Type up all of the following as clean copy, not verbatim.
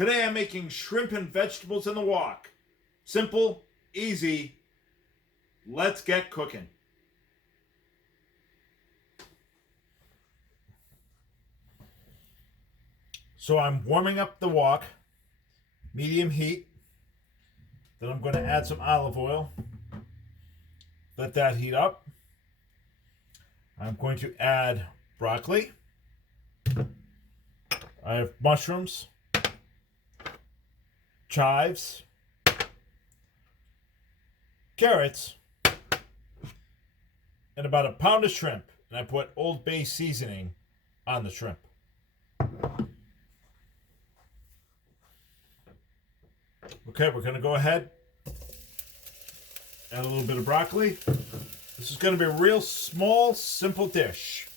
Today I'm making shrimp and vegetables in the wok. Simple, easy. Let's get cooking. So I'm warming up the wok, medium heat. Then I'm going to add some olive oil. Let that heat up. I'm going to add broccoli. I have mushrooms, chives, carrots, and about a pound of shrimp. And I put Old Bay seasoning on the shrimp. Okay, we're going to go ahead, add a little bit of broccoli. This is going to be a real small, simple dish.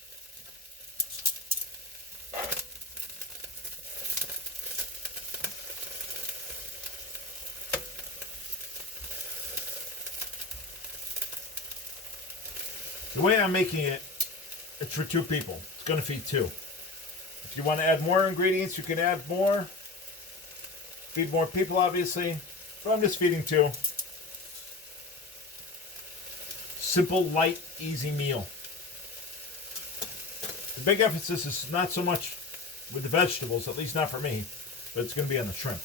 The way I'm making it, it's for 2 people. It's going to feed 2. If you want to add more ingredients, you can add more. Feed more people, obviously. But I'm just feeding 2. Simple, light, easy meal. The big emphasis is not so much with the vegetables, at least not for me, but it's going to be on the shrimp.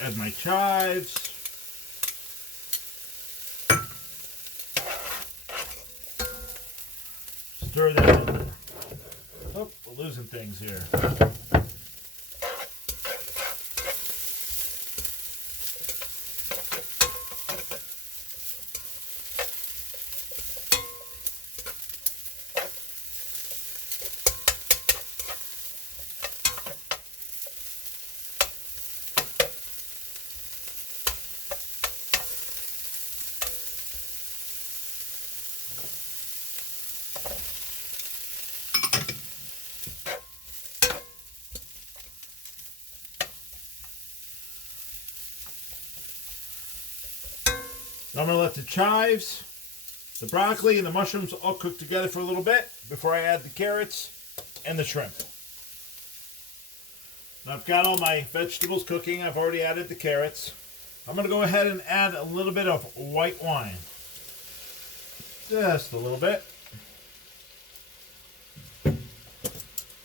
Add my chives. Stir that in. Oh, we're losing things here. Now I'm going to let the chives, the broccoli, and the mushrooms all cook together for a little bit before I add the carrots and the shrimp. Now I've got all my vegetables cooking. I've already added the carrots. I'm going to go ahead and add a little bit of white wine. Just a little bit.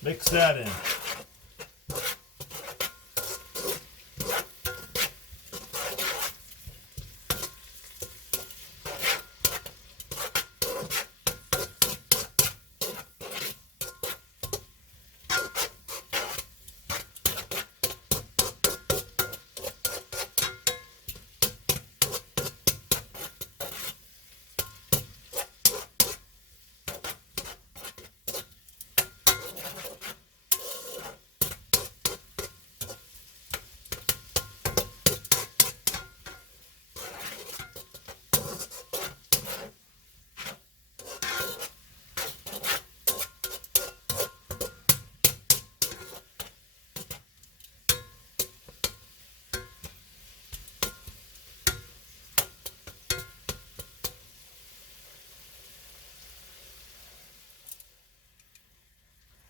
Mix that in.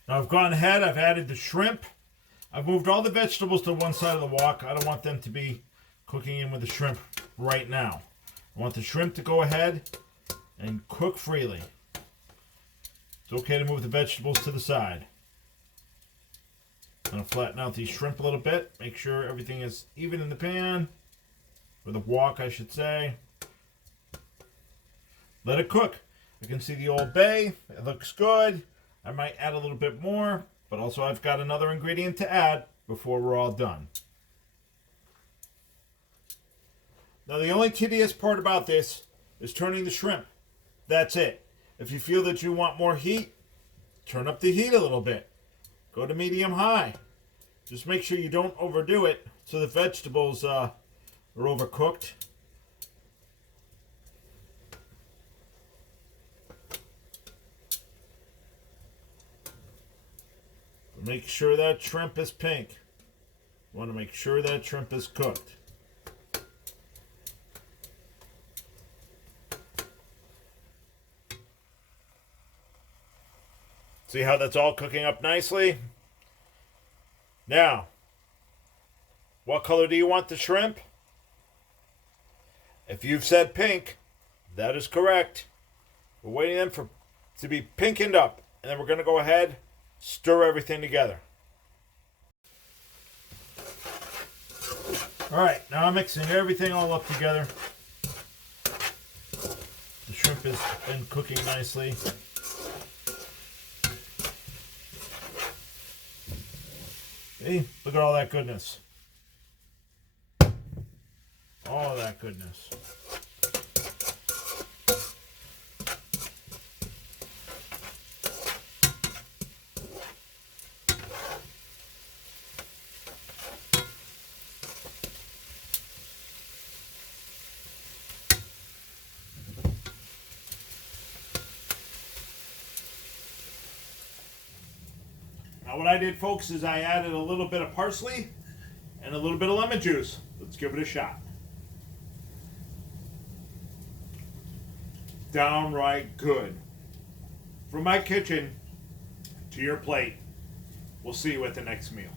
Now I've gone ahead, I've added the shrimp. I've moved all the vegetables to one side of the wok. I don't want them to be cooking in with the shrimp right now. I want the shrimp to go ahead and cook freely. It's okay to move the vegetables to the side. I'm going to flatten out these shrimp a little bit. Make sure everything is even in the pan. Or the wok, I should say. Let it cook. I can see the Old Bay. It looks good. I might add a little bit more, but also I've got another ingredient to add before we're all done. Now the only tedious part about this is turning the shrimp. That's it. If you feel that you want more heat, turn up the heat a little bit. Go to medium high. Just make sure you don't overdo it so the vegetables are overcooked. Make sure that shrimp is pink. You want to make sure that shrimp is cooked. See how that's all cooking up nicely? Now, what color do you want the shrimp? If you've said pink, that is correct. We're waiting them to be pinkened up, and then we're going to go ahead, stir everything together. All right, now I'm mixing everything all up together. The shrimp has been cooking nicely. Hey, look at all that goodness. All that goodness. Now what I did, folks, is I added a little bit of parsley and a little bit of lemon juice. Let's give it a shot. Downright good. From my kitchen to your plate. We'll see you at the next meal.